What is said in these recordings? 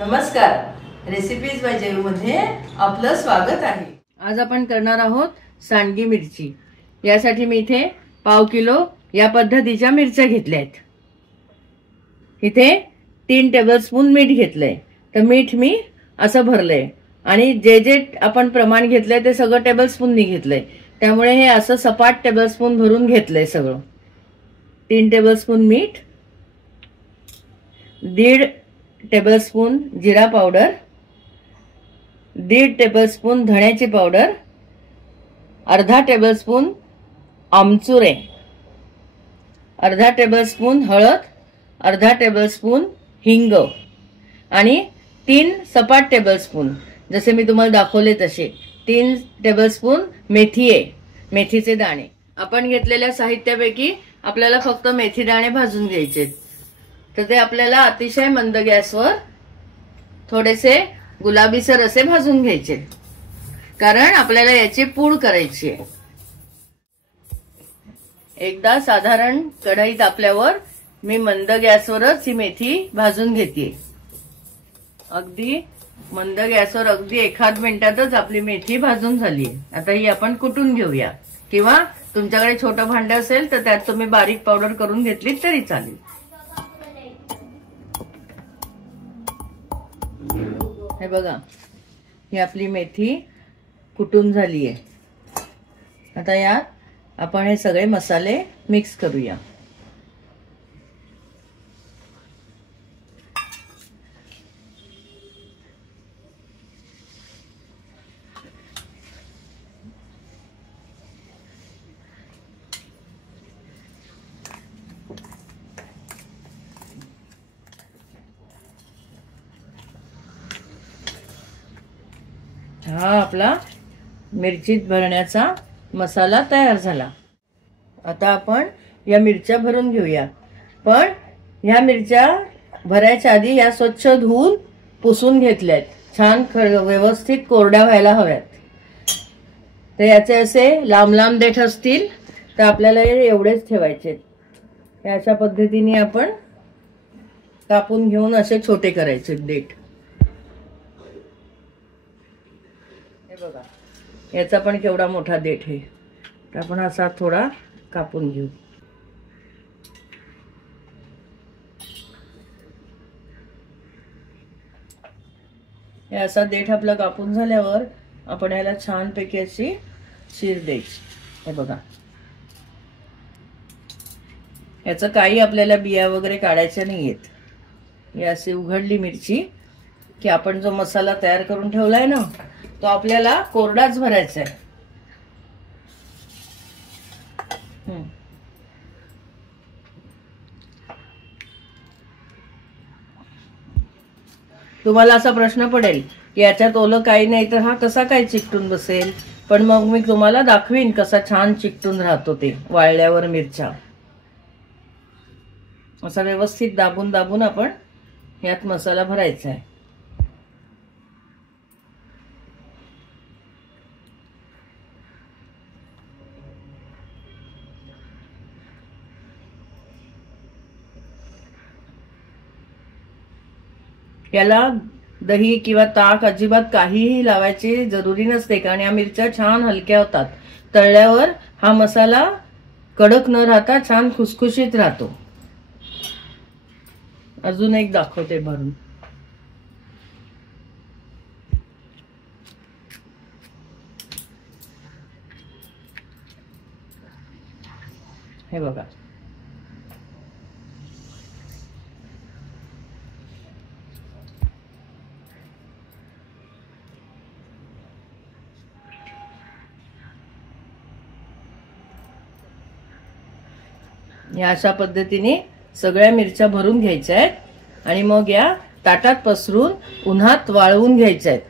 नमस्कार, recipes bye Jayu मध्ये आपलं स्वागत आहे। आज आपण करणार आहोत सांडगी मिरची। यासाठी मी इथे पाव किलो या पद्धतीच्या मिरच्या घेतल्या आहेत। इथे 3 टेबलस्पून मीठ घेतलंय। तर मीठ मी असं भरलंय आणि जे आपण प्रमाण घेतलंय ते सगळं टेबलस्पूननी घेतलंय। त्यामुळे हे असं सपाट टेबलस्पून भरून घेतलंय सगळं। 3 टेबलस्पून मीठ, 1.5 टेबलस्पून जिरा पावडर, 1.5 टेबलस्पून धण्याची पावडर, अर्धा टेबलस्पून आमचूर आहे, अर्धा टेबलस्पून हळद, अर्धा टेबलस्पून हिंग आणि 3 सपाट टेबलस्पून जसे मी तुम्हाला दाखवले तसे 3 टेबलस्पून मेथी आहे, मेथीचे दाणे। आपण घेतलेल्या साहित्यापैकी आपल्याला फक्त मेथी दाणे भाजून घ्यायचे। तर ते आपल्याला अतिशय मंद गॅसवर थोडेसे गुलाबीसर असे भाजून घ्यायचे, कारण आपल्याला याची पूड करायची आहे। एकदा साधारण कढई तापल्यावर मी मंद गॅसवरच ही मेथी भाजून घेते। अगदी मंद गॅसवर अगदी 1 मिनिटातच आपली मेथी भाजून झाली। आता ही आपण कुटून घेऊया, किंवा तुमच्याकडे छोटं भांडं असेल तर त्यात तुम्ही बारीक पावडर करून घेतली तरी चालेल। हे बघा, ही आपली मेथी कुटून झाली आहे। आता यात आपण हे सगळे मसाले मिक्स करूया। हा आपला मिरचीत भरण्याचा मसाला तयार झाला। आता आपण या मिरच्या भरून घेऊया। पण ह्या मिरच्या भरायच्या आधी या स्वच्छ धुवून पुसून घेतल्यात, छान व्यवस्थित कोरड्या व्हायला हव्यात। तर याचे असे लांब लांब देठ असतील तर आपल्याला एवढेच ठेवायचे। अशा पद्धतीने आपण कापून घेऊन असे छोटे करायचे देठ। बघा, याचा पण केवढा मोठा देठ आहे। तर आपण असा थोडा कापून घेऊ। हे असा देठ आपला कापून झाल्यावर आपण याला छानपैकी अशी चीर द्यायची। हे बघा, याचं काही आपल्याला बिया वगैरे काढायच्या नाहीयेत। ही अशी उघडली मिरची की आपण जो मसाला तयार करून ठेवलाय ना, तो आपल्याला कोरडाच भरायचा आहे। तुम्हाला असा प्रश्न पडेल की याच्यात ओलं काही नाही तर हा कसा काय चिकटून बसेल, पण मग मी तुम्हाला दाखवीन कसा छान चिकटून राहतो ते वाळल्यावर मिरच्या। असा व्यवस्थित दाबून दाबून आपण यात मसाला भरायचा आहे। याला दही किंवा ताक अजिबात काहीही लावायची जरुरी नसते, कारण या मिरच्या छान हलक्या होतात। तळल्यावर हा मसाला कडक न राहता छान खुसखुशीत राहतो। अजून एक दाखवते भरून। हे बघा, या अशा पद्धतीने सगळ्या मिरच्या भरून घ्यायच्या आहेत आणि मग या ताटात पसरून उन्हात वाळवून घ्यायच्या आहेत।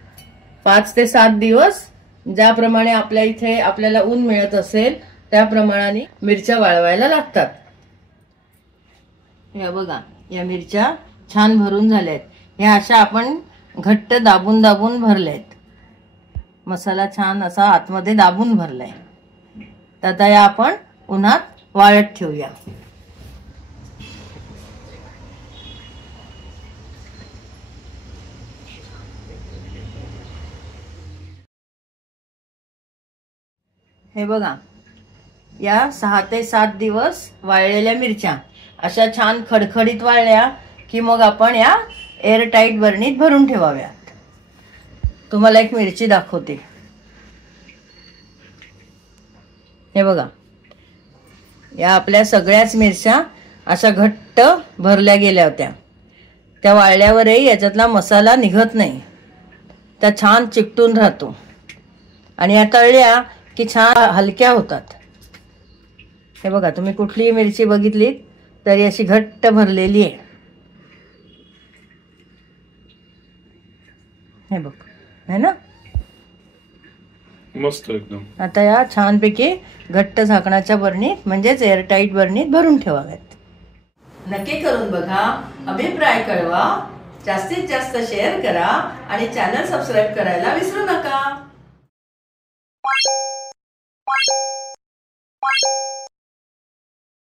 5 ते 7 दिवस ज्याप्रमाणे आपल्या इथे आपल्याला ऊन मिळत असेल त्या प्रमाणाने मिरच्या वाळवायला लागतात। या बघा, या मिरच्या छान भरून झाल्यात। ह्या अशा आपण घट्ट दाबून दाबून भरल्यात। मसाला छान असा आतमध्ये दाबून भरलाय। तर आता या आपण उन्हात वाळत ठेवूया। हे बघा, या 6 ते 7 दिवस वाळलेल्या मिरच्या अशा छान खडखडीत वाळल्या की मग आपण या एअरटाईट बरणीत भरून ठेवाव्यात. तुम्हाला एक मिरची दाखवते. हे बघा, या आपल्या सगळ्याच मिरच्या अशा घट्ट भरल्या गेल्या होत्या. त्या वाळल्यावरही याच्यातला मसाला निघत नाही, त्या छान चिकटून राहतो आणि या तळल्या की छान हलक्या होतात. हे बघा, तुम्ही कुठलीही मिरची बघितली तरी अशी घट्ट भरलेली आहे. हे बघ, है ना, मस्त एकदम. आता या छानपैकी घट्ट झाकणाच्या बरणीत म्हणजेच एअरटाईट बरणीत भरून ठेवाव्यात. नक्की करून बघा, अभिप्राय कळवा, जास्तीत जास्त शेअर करा आणि चॅनल सबस्क्राईब करायला विसरू नका.